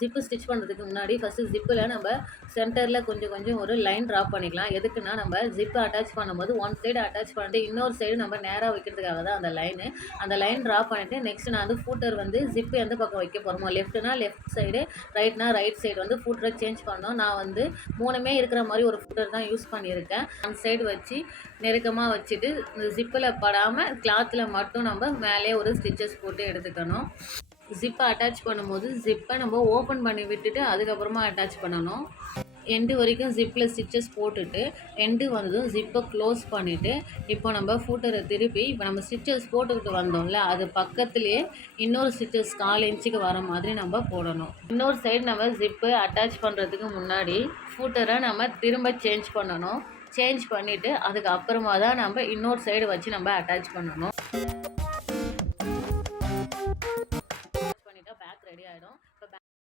Zip stitch பண்ணுறதுக்கு முன்னாடி first ஜிப்பில் நம்ம சென்டரில் கொஞ்சம் கொஞ்சம் ஒரு லைன் ட்ரா பண்ணிக்கலாம். எதுக்குன்னா நம்ம ஜிப்பை அட்டாச் பண்ணும்போது ஒன் சைடு அட்டாச் பண்ணிட்டு இன்னொரு சைடு நம்ம நேராக வைக்கிறதுக்காக தான் அந்த லைனு. அந்த லைன் ட்ரா பண்ணிவிட்டு நெக்ஸ்ட் நான் வந்து ஃபூட்டர் வந்து ஜிப்பு எந்த பக்கம் வைக்க போகிறோமோ, லெஃப்ட்னா லெஃப்ட் சைடு, ரைட்னா ரைட் சைடு வந்து ஃபூட்டரை சேஞ்ச் பண்ணோம். நான் வந்து 3மே இருக்கிற மாதிரி ஒரு ஃபூட்டர் தான் யூஸ் பண்ணியிருக்கேன். அந்த சைடு வச்சு நெருக்கமாக வச்சுட்டு இந்த ஜிப்பில் படாமல் கிளாத்தில் மட்டும் நம்ம மேலே ஒரு ஸ்டிச்சஸ் போட்டு எடுத்துக்கணும். ஜிப்பை அட்டாச் பண்ணும்போது ஜிப்பை நம்ம ஓப்பன் பண்ணி விட்டுட்டு அதுக்கப்புறமா அட்டாச் பண்ணணும். எண்டு வரைக்கும் ஜிப்பில் ஸ்டிச்சஸ் போட்டுட்டு எண்டு வந்ததும் ஜிப்பை க்ளோஸ் பண்ணிவிட்டு இப்போ நம்ம ஃபூட்டரை திருப்பி இப்போ நம்ம ஸ்டிச்சஸ் போட்டுக்கிட்டு வந்தோம்ல அது பக்கத்துலேயே இன்னொரு ஸ்டிச்சஸ் 4 இன்ச்சுக்கு வர மாதிரி நம்ம போடணும். இன்னொரு சைடு நம்ம ஜிப்பு அட்டாச் பண்ணுறதுக்கு முன்னாடி ஃபூட்டரை நம்ம திரும்ப சேஞ்ச் பண்ணணும். சேஞ்ச் பண்ணிவிட்டு அதுக்கப்புறமா தான் நம்ம இன்னொரு சைடு வச்சு நம்ம அட்டாச் பண்ணணும்.